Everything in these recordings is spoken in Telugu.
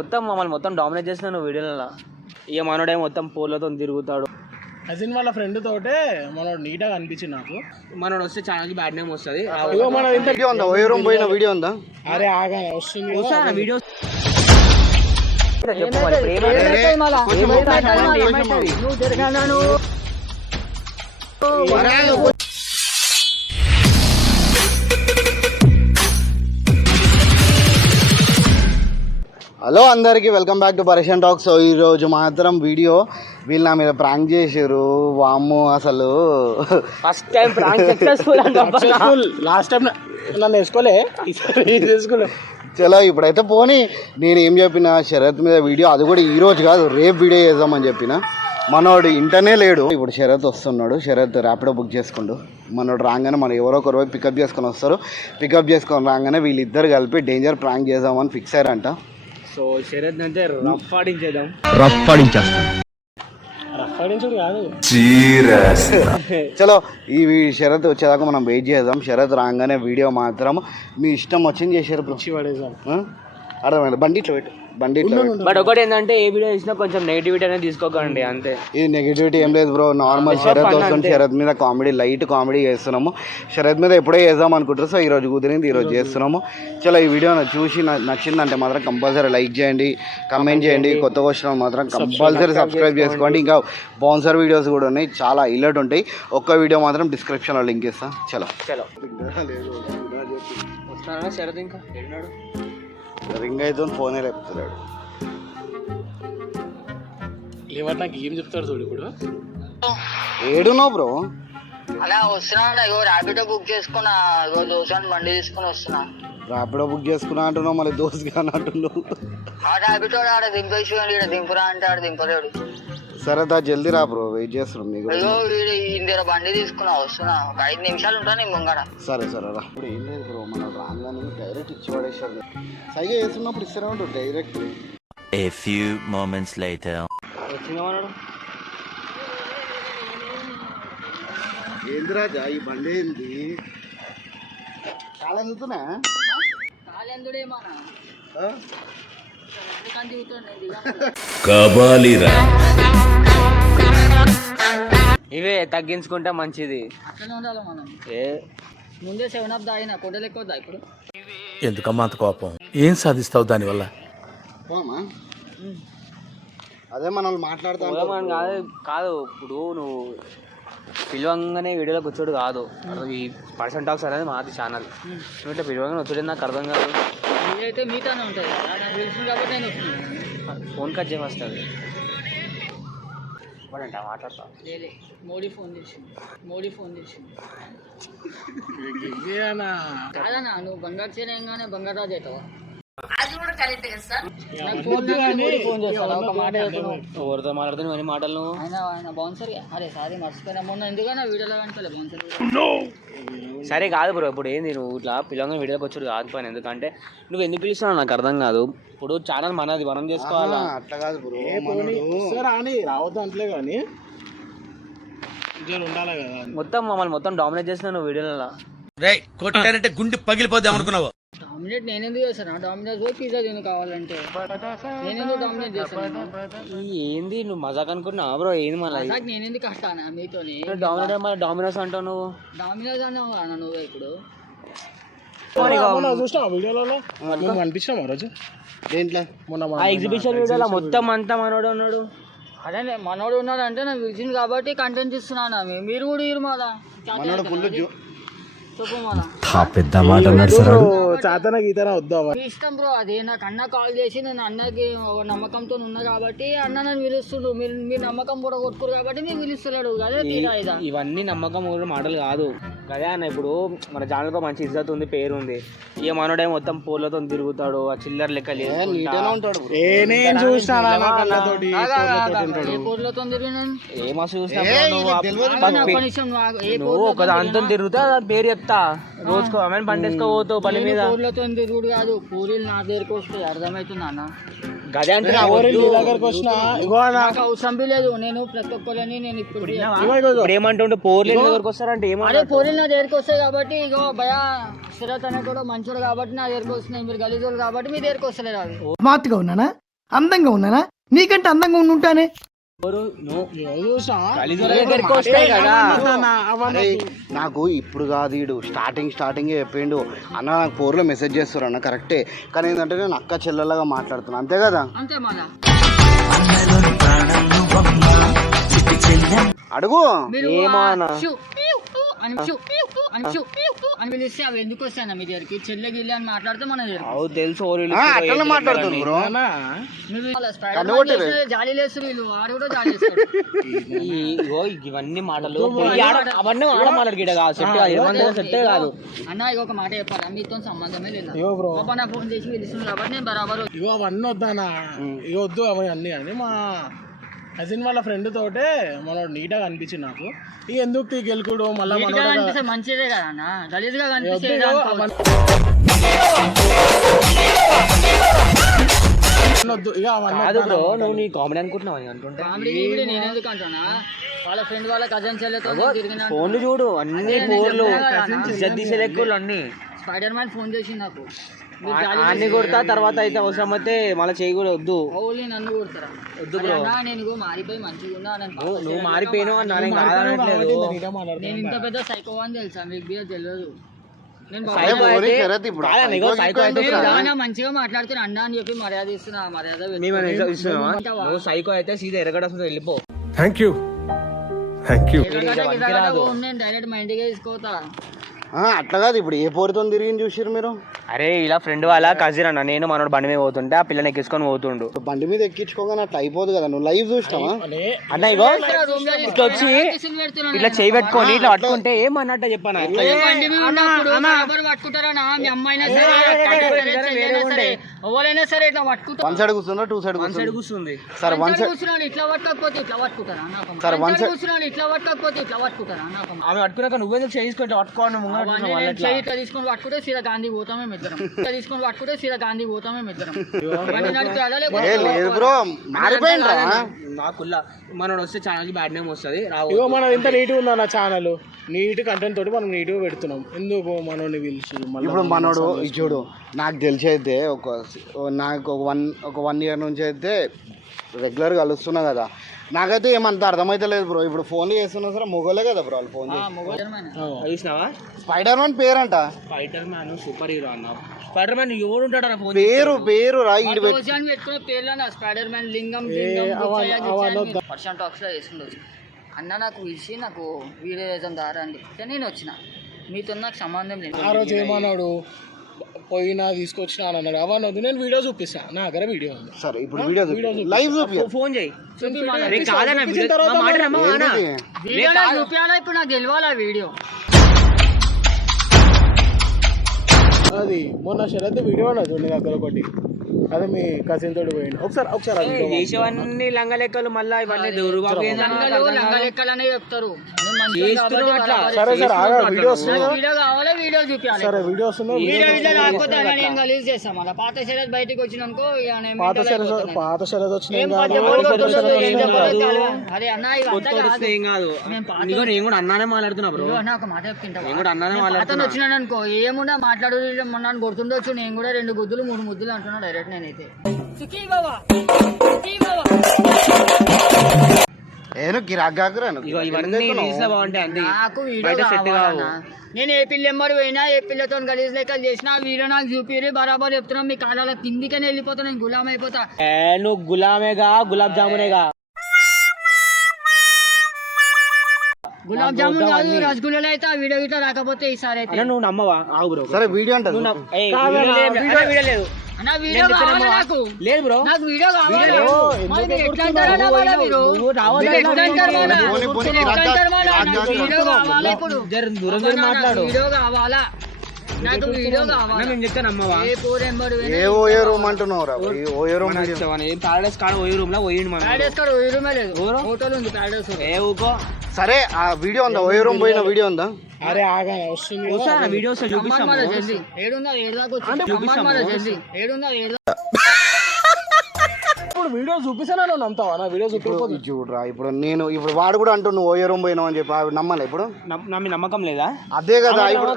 మొత్తం మమ్మల్ని మొత్తం డామినేట్ చేసిన నువ్వు వీడియోలలో. ఇక మనోడే మొత్తం పూలతో తిరుగుతాడు. అజిన్ వాళ్ళ ఫ్రెండ్ తోటే మనోడు నీట్గా అనిపించింది నాకు. మనోడు వస్తే ఛానల్కి బ్యాడ్ నేమ్ వస్తుంది. వీడియో ఉందా? అరే ఆగా వస్తుంది వీడియో. హలో అందరికీ welcome back to Pareshan talks. So ఈరోజు మాత్రం వీడియో వీళ్ళు నా మీద ప్రాంక్ చేసారు. వామ్మో అసలు first time prank successful. Last time నన్ను వేసుకోలే, వేసుకోలే. చలో ఇప్పుడైతే పోనీ నేను ఏం చెప్పిన శరత్ మీద వీడియో, అది కూడా ఈరోజు కాదు రేపు వీడియో చేద్దామని చెప్పిన. మనోడు ఇంటనే లేడు. ఇప్పుడు శరత్ వస్తున్నాడు. శరత్ ర్యాపిడో బుక్ చేసుకుండు. మనోడు రాగానే మనం ఎవరో ఒకరు పోయి పికప్ చేసుకొని వస్తారు. పికప్ చేసుకొని రాగానే వీళ్ళిద్దరు కలిపి డేంజర్ ప్రాంక్ చేద్దామని ఫిక్స్ అయ్యారంట. సో శరత్ అంటే రఫ్ ఆడించేద్దాం. చలో ఈ శరత్ వచ్చేదాకా మనం వెయిట్ చేద్దాం. శరత్ రాగానే వీడియో మాత్రం మీ ఇష్టం వచ్చింది చేశారు. అర్థమైంది. బండి ఇట్లా పెట్టు, బండి ఇట్లా. బట్ ఒకటి ఏంటంటే ఏ వీడియో చేసినా కొంచెం నెగిటివిటీ అనేది తీసుకోకండి అంతే. ఇది నెగిటివిటీ ఏం లేదు బ్రో. నార్మల్ శరత్ వస్తుంది. శరత్ మీద కామెడీ, లైట్ కామెడీ చేస్తున్నాము. శరత్ మీద ఎప్పుడే చేద్దాం అనుకుంటారు. సో ఈరోజు కుదిరింది, ఈరోజు చేస్తున్నాము. చలో ఈ వీడియో చూసి నచ్చిందంటే మాత్రం కంపల్సరీ లైక్ చేయండి, కమెంట్ చేయండి. కొత్తగా వచ్చిన మాత్రం కంపల్సరీ సబ్స్క్రైబ్ చేసుకోండి. ఇంకా బౌన్సర్ వీడియోస్ కూడా ఉన్నాయి, చాలా ఇల్లట్ ఉంటాయి. ఒక్క వీడియో మాత్రం డిస్క్రిప్షన్లో లింక్ ఇస్తాను. చలో వస్తానా శరత్? ఇంకా రింగ్ అయితే ఫోనే లేపుతున్నాడు. లేవట్ నాకు ఏం చెప్తాడు చూడు. ఇప్పుడు ఏడునో బ్రో? అలా వస్తున్నా. ర్యాపిడో బుక్ చేసుకున్నా, దోసాన్ని బండి తీసుకుని వస్తున్నా. ర్యాపిడో బుక్ చేసుకున్నా అంటున్నావు, మళ్ళీ దోస్త్ కానీ అంటున్నావు. ఆ ర్యాపిడో ఆడ దింపేసి దింపురా అంటే ఆడ దింపలేడు. సరే దా జల్దీ రా బ్రో, వెయిట్ చేస్తున్నాం మీకు. ఇందిరా బండి తీసుకున్నా, వస్తున్నా. ఒక 5 నిమిషాలు ఉంటా నేను ముంగడ. సరే సరే రా. ఇప్పుడు ఏం లేదు బ్రో, మన రాగానే డైరెక్ట్ ఇచ్చి పడేసాడు. సైగా వేస్తున్నప్పుడు ఇస్తూనే ఉంటాడు direct. A few moments later. ఏంది రాజా ఈ బండి ఏంది? చాలా ఎందుకునా ఇవే తగ్గించుకుంటే మంచిది. అట్లనే ఉండాలి మనం. ముందే 7 తాగిన కొట్టలు ఎక్కువ ఇప్పుడు. ఎందుకమ్మా అంత కోపం? ఏం సాధిస్తావు దానివల్ల? అదే మనం మాట్లాడతాం కాదు. ఇప్పుడు నువ్వు పిలవంగానే వీడియోలో కూర్చోడు కాదు. ఈ పర్సన్ టాక్స్ అనేది మాది ఛానల్. నువ్వు ఇట్లా పిలవంగానే వచ్చాడు నాకు అర్థం కాదు. అయితే మీతోనే ఉంటుంది కాబట్టి నేను ఫోన్ కట్ చేయమస్తుంది. మాట్లాడతా. మోడీ ఫోన్ చేసింది. కాదన్నా, నువ్వు బంగారు చేయగానే బంగారు రాజు అవుతావా? ఎవరితో మాట్లాడుతున్నావు అన్ని మాటలు? ఆయన బౌన్సర్. అరే సారీ మర్చిపోయినా. మొన్న ఎందుకన్నా వీడియోలో కనుకోలే బౌన్సర్. సరే కాదు బ్రో, ఇప్పుడు ఏంది నువ్వు ఇట్లా పిల్లగా వీడియోకి వచ్చాడు కాదు పని. ఎందుకంటే నువ్వు ఎందుకు పిలుస్తున్నావు నాకు అర్థం కాదు. ఇప్పుడు ఛానల్ మనది, మనం చేసుకోవాలా. అట్లా కాదు బ్రో, రావద్దు అంటలే కానీ ఉండాలి కదా. మొత్తం మమ్మల్ని మొత్తం డామినేట్ చేసిన నువ్వు వీడియోలలో. కొట్టానంటే గుండె పగిలిపోద్ది అనుకున్నావు. డామినేట్ నేనెందుకు చేస్తాను? డామినేట్ పోయి పిజ్జా తిను కావాలంటే. నేనెందుకు డామినేట్ చేస్తాను? ఏంది నువ్వు మజాక్ అనుకుంటున్నావు బ్రో? ఏంది మళ్ళీ నేనెందుకు వస్తానా మీతోని? డామినోస్ అంటావు నువ్వు. డామినోస్ అన్నావు అన్న నువ్వే. ఇప్పుడు చూసినా వీడియోలో అనిపించినా రోజు దేంట్లో మొన్న ఎగ్జిబిషన్ వీడియోలో మొత్తం అంతా మనోడు ఉన్నాడు. అదే మనోడు ఉన్నాడు అంటే నాకు పిలిచింది కాబట్టి కంటెంట్ ఇస్తున్నాను. మీరు కూడా ఇరు మాదా చెప్పు మాదా పెద్ద మాట అన్నాడు సార్. చాతన గీతన వద్దామా ఇష్టం బ్రో. అది నాకు అన్న కాల్ చేసి నేను అన్నకి ఒక నమ్మకంతో ఉన్నా కాబట్టి అన్న నన్ను పిలుస్తుండు. మీరు నమ్మకం కూడా కొట్టుకోరు కాబట్టి నేను పిలుస్తున్నాడు. అదే తీరా ఇదా. ఇవన్నీ నమ్మకం మాటలు కాదు కదా అన్న. ఇప్పుడు మన ఛానల్కి మంచి ఇజ్జత్ ఉంది, పేరు ఉంది. ఇక మనోడే మొత్తం పూలతో తిరుగుతాడు, ఆ చిల్లర లెక్క లేదు. నువ్వు ఒక దాంతో తిరుగుతా పేరు చెప్తా. రోజుకో ఆమె పండేసుకో పోతావు పని మీద. పూలతో తిరుగుడు కాదు, పూరీలు నా దగ్గరకు వస్తాయి. అర్థమవుతుంది అన్న. గదే అంటే నీ దగ్గరకు వచ్చిన ఇగో అన్న, నాకు అవసరం బి లేదు. నేను ప్రతి ఒక్కరిని నేను ఇప్పుడు ఇప్పుడు ఏమంటుండే పోర్లు దగ్గరకు వస్తారంటే అదే పోలీలు నా దగ్గరికి వస్తాయి కాబట్టి ఇగో భయ శరత్ అనే కూడా మంచోడు కాబట్టి నా దగ్గరికి వస్తున్నాయి. మీరు గలీజోడు కాబట్టి మీ దగ్గరికి వస్తలేరు అవి. స్మార్ట్ గా ఉన్నానా, అందంగా ఉన్నానా, నీకంటే అందంగా ఉండుంటానే. దగ్గరికి వస్తాయి కదా. అరే నాకు ఇప్పుడు కాదు వీడు స్టార్టింగే చెప్పిండు అన్న నాకు ఫోన్లో మెసేజ్ చేస్తారు అన్న కరెక్టే, కానీ ఏంటంటే నేను అక్క చెల్లెలాగా మాట్లాడుతున్నా అంతే కదా. అంతే మళ్ళా అడుగు మీరు ఏమో అన్న. అని పిలిస్తే అవి ఎందుకు వస్తాయన్న మీ దగ్గరికి? చెల్లె గిల్లె అని మాట్లాడితే మన తెలుసు అట్లా మాట్లాడుతుంది బ్రో. జాలి లేస్తారు వీళ్ళు. వాడు కూడా జాలి చేస్తాడు. ఇవన్నీ మాటలు అవన్నీ మాట్లాడు సెట్ కాదు అన్న. ఇక ఒక మాట చెప్పాలా, మీతో సంబంధమే లేదు. నా ఫోన్ చేసి పిలుస్తుంది కాబట్టి నేను బరాబర్. ఇగో అవన్నీ వద్దానా, ఇక వద్దు అవన్నీ అని మా కజిన్ వాళ్ళ ఫ్రెండ్ తోటే మనోడు నీట్గా అనిపించింది నాకు. ఇక ఎందుకు గెలుకుడు మళ్ళీ కనిపిస్తే మంచిదే కదా అన్న, గలీజ్ గా కనిపిస్తే కాదు బ్రో. నువ్వు నీ కామెడీ అనుకుంటున్నావు అంటుంటే కామెడీ నేను ఎందుకు అంటున్నా, వాళ్ళ ఫ్రెండ్ వాళ్ళ కజిన్ చెల్లెతో తిరిగిన ఫోన్లు చూడు అన్ని ఫోన్లు తీసే లెక్కలు అన్ని. స్పైడర్ మ్యాన్ ఫోన్ చేసింది నాకు. అన్ని కొడతా తర్వాత అయితే అవసరం అయితే మళ్ళీ చేయి కూడా వద్దు. ఓన్లీ నన్ను కొడతారా? వద్దు బ్రో. నేను మారిపోయి మంచిగా ఉన్నా. నువ్వు మారిపోయినావు అని నేను కాదనట్లేదు. నేను ఇంత పెద్ద సైకో అని తెలుసా మీకు? బియర్ తెలియదు. నేను మంచిగా మాట్లాడుతున్నా అన్నా అని చెప్పి మర్యాద ఇస్తున్నా. మర్యాద నువ్వు సైకో అయితే సీదా ఎరగడ వెళ్ళిపో. Thank you. నేను డైరెక్ట్ మా ఇంటికి తీసుకోతా. అట్లా కాదు, ఇప్పుడు ఏ పోరుతో తిరిగి చూసారు మీరు? అరే ఇలా ఫ్రెండ్ వాళ్ళ కజిన్ అన్న, నేను మనోడు బండి మీద పోతుంటే ఆ పిల్లని ఎక్కించుకొని పోతుండు. బండి మీద ఎక్కించుకోగానే అట్లా అయిపోదు కదా. నువ్వు లైవ్ చూసినావా అన్న? ఇగో ఇట్లా వచ్చి ఇట్లా చేయి పెట్టుకొని ఇట్లా పట్టుకుంటే ఏమన్నట్టు చెప్పాను. ఎవరైనా సరే ఇట్లా పట్టుకుంటా. వన్ సైడ్ కూర్చుందా టూ సైడ్ కూర్చుంది సార్? వన్ సైడ్ కూర్చున్నాడు ఇట్లా పట్టుకోకపోతే ఇట్లా పట్టుకుంటారా? సార్ వన్ సైడ్ కూర్చున్నాడు ఇట్లా పట్టుకోకపోతే ఇట్లా పట్టుకుంటారా? ఆమె పట్టుకున్నాక నువ్వెందుకు చేసుకుంటే పట్టుకోవాలి ఇట్లా తీసుకొని పట్టుకుంటే సీదా గాంధీ పోతామే ఇద్దరం. ఇట్లా తీసుకొని పట్టుకుంటే సీదా గాంధీ పోతామే ఇద్దరం. లేదు బ్రో, మారిపోయిందా? నాకుల్లా మనోడు వస్తే ఛానల్ బ్యాడ్ నేమ్ వస్తుంది. ఇగో మన ఇంత నీట్గా ఉందా నా ఛానల్, నీట్ కంటెంట్ తోటి మనం నీట్గా పెడుతున్నాం. ఎందుకు మనోడిని పిలిచి ఇప్పుడు మనోడు చూడు, నాకు తెలిసి అయితే నాకు ఒక వన్ ఇయర్ నుంచి అయితే రెగ్యులర్గా కలుస్తున్నా కదా, నాకైతే ఏమంత అర్థమైతే లేదు బ్రో. ఇప్పుడు ఫోన్లు చేస్తున్నా సరే మొగలే కదా బ్రో వాళ్ళు ఫోన్ చూసినావా? స్పైడర్ మ్యాన్ పేరంట. స్పైడర్ మ్యాన్ సూపర్ హీరో అన్న. స్పైడర్ మ్యాన్ ఎవరు ఉంటాడు పేరు రా పెట్టుకునే పేర్లు స్పైడర్ మ్యాన్ లింగం పర్సన్ టాక్స్ లో వేసుకుండొచ్చు అన్న. నాకు పిలిచి నాకు వీడియో చేద్దాం దారా అండి, నేను వచ్చిన. మీతో నాకు సంబంధం లేదు. ఆ రోజు ఏమన్నాడు, పోయినా తీసుకొచ్చినా అని అన్నాడు. అవన్నది నేను వీడియో చూపిస్తా, నా దగ్గర వీడియో ఉంది. సరే ఇప్పుడు వీడియో లైవ్ చూపి, ఫోన్ చేయి. ఇప్పుడు నాకు తెలియాలా వీడియో? అది మొన్న శరత్ వీడియో ఉన్నది నీ దగ్గర ఒకటి, అదే మీ కజిన్ తోటి పోయింది. ఒకసారి చేసేవన్నీ లంగ లెక్కలు మళ్ళీ ఇవన్నీ లంగ లెక్కలనే చెప్తారు. సరే సరే వీడియో వస్తుంది, వీడియో కావాలి, వీడియో చూపించాలి. సరే వీడియో వస్తుంది. వీడియో రాకపోతే నేను గలీజ్ చేస్తాం. మళ్ళీ పాత శరత్ బయటకు వచ్చిన అనుకో, పాత శరత్ వచ్చిన అదే అన్న ఏం కాదు. నేను కూడా అన్నానే మాట్లాడుతున్నా బ్రో. ఒక మాట చెప్తుంటా, నేను కూడా అన్నానే అతను వచ్చినాడు అనుకో, ఏమున్నా మాట్లాడు మొన్న గుర్తుండొచ్చు. నేను కూడా 2 గుద్దులు 3 ముద్దులు అంటున్నా డైరెక్ట్. నేనైతే నాకు వీడియో కావాలన్నా. నేను ఏ పిల్ల ఎంబడి పోయినా, ఏ పిల్లతో గలీజ్ లెక్కలు చేసినా వీడియో నాకు చూపిరి బరాబర్ చెప్తున్నా. మీ కాలాల కిందికనే వెళ్ళిపోతా, నేను గులాం అయిపోతా. నువ్వు గులామేగా, గులాబ్ జామునేగా. గులాబ్ జామున్ కాదు, రసగుల్లాలు అయితే ఆ వీడియో గిట్లా రాకపోతే ఈసారి అయితే నువ్వు నమ్మవా? సరే వీడియో అంటే వీడియో లేదు అన్న. వీడియో కావాలి నాకు. లేదు బ్రో, నాకు వీడియో కావాలి. ఎట్లా అంటారా మీరు? మాట్లాడు. వీడియో కావాలా నాకు? వీడియో కావాలి. నేను చెప్తే నమ్మవా? ఏ ఓయో రూమ్ అంటున్నావురా? ఓయో రూమ్ ప్యారడైస్ కాడ ఓయో రూమ్ లో పోయిండు. ప్యారడైస్ కాడ ఓయో రూమే లేదు, హోటల్ ఉంది ప్యారడైస్. ఏ ఊకో. సరే ఆ వీడియో ఉందా? ఓయో రూమ్ పోయిన వీడియో ఉందా? అరే ఆగా వస్తుంది వీడియో చూపిస్తాం. ఏడుందా ఏడు దాకా వచ్చి ఏడుందా ఏడు ఇప్పుడు వీడియో చూపిస్తానా నువ్వు నమ్ముతావా? నా వీడియో చూపించకపోతే చూడరా ఇప్పుడు వాడు కూడా అంటూ నువ్వు ఓయో రూమ్ పోయినావు అని చెప్పి నమ్మాలి ఇప్పుడు నమ్మి నమ్మకం లేదా? అదే కదా ఇప్పుడు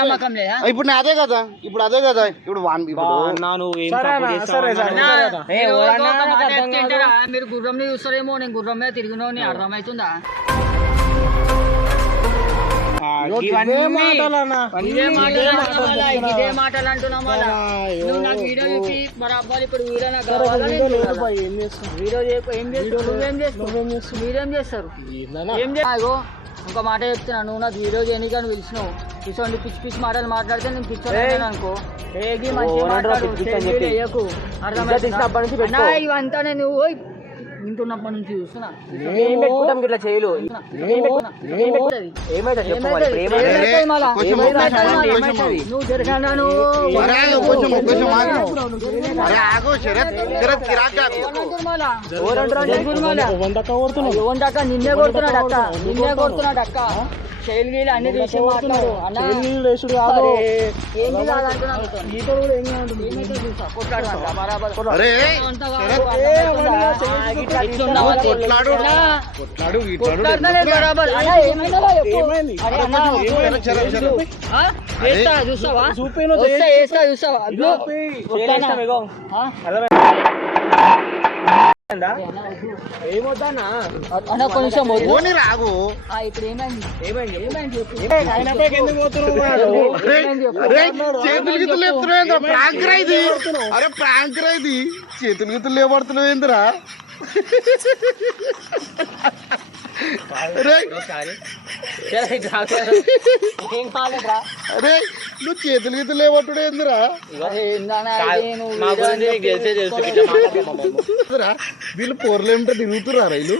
నమ్మకం లేదా? ఇప్పుడు అదే కదా ఇప్పుడు నువ్వు ఏం సరే అన్న, support సరే చేస్తావు సరే అన్నా? సరే. మీరు గుర్రం మీద చూస్తారేమో, నేను గుర్రం మీద తిరిగినో అర్థమవుతుందా? ఇదే మాటలన్నా. ఇదే మాటలు అంటున్నా మళ్ళా. నువ్వు నాకు వీడియో చూపి బరాబర్ ఇప్పుడు వీడియో నాకు కావాలా? నేను చూడాలా? ఏం చేస్తున్నావు? వీడియో ఏం చేస్తావు? నువ్వేం చేస్తావు? మీరేం చేస్తారు? ఇగో ఇంకో మాట చెప్తున్నా, నువ్వు నాకు వీడియో చేయడానికి అని పిలిచినావు. ఇటువంటి పిచ్చి పిచ్చి మాటలు మాట్లాడితే నేను పిచ్చాను అనుకో. ఏది మంచిగా మాట్లాడు, చేయకు. అర్థమైందా? ఇవంతా నేను వింటున్నప్పటి నుంచి చూస్తున్నా. ఏం పెట్టుకుంటాం ఇట్లా చేయలు నువ్వు జరగాను నిన్నే కొడుతున్నాడు అక్క, నిన్నే కొడుతున్నాడు అక్క. శైలి గీలు అన్ని తీసి మాట్లాడు అన్న. ఏంటి కాదంటున్నాను, చూసా కొట్లాడుతున్నా బరాబర్. చూసావా? ఏమవుతానా అన్న కొంచెం రాగు ఇప్పుడు ఏమైంది? చేతులు గితులు లేపుతున్నావు ప్రాంక్ రా ఇది. అరే ప్రాంక్ రా ఇది, చేతులు గితులు లేపడుతున్నావు ఏందిరా? అరే నువ్వు చేతులు గితులు లేపట్టుడు ఏందిరా? వీళ్ళు పోర్లు ఏమిటో తిరుగుతురా వీళ్ళు.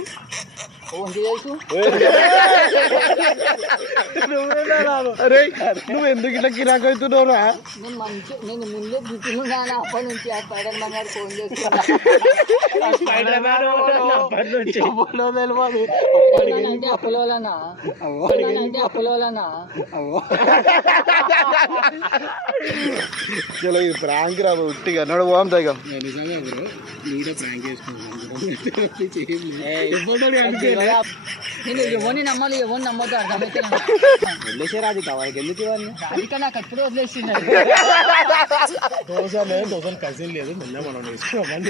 అరే నువ్వు ఎందుకు ఇట్లా కిరాక్ అవుతున్నావురా? నేను ముందే దిక్కున్నాను అప్పటి నుంచి. ఆ స్పైడర్ మ్యాన్ గారు ఫోన్ చేస్తున్నా. అప్పలోలనా చలో ఇది ప్రాంక్ రా ఉట్టిగా నడు పోదాం తగ్గ. నేను ఎవరిని నమ్మాలి ఎవరిని నమ్మద్దు అర్థమైతే. వదిలేసే రాధిక వాళ్ళకి ఎందుకు ఇవన్నీ? రాధిక నాకు ఎప్పుడు వదిలేసింది. దోశలు కజిన్ లేదు, మెల్ల మనం వేసుకోమని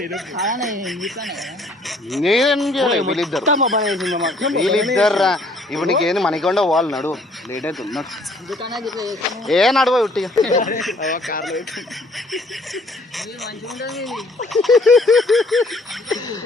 వీళ్ళిద్దర్రా. ఇప్పుడు నీకేంది మనకుండా వాళ్ళు నడు లేట్ అవుతుంది. ఏ నడువా ఉట్టిగా మంచిగా ఉంటుంది.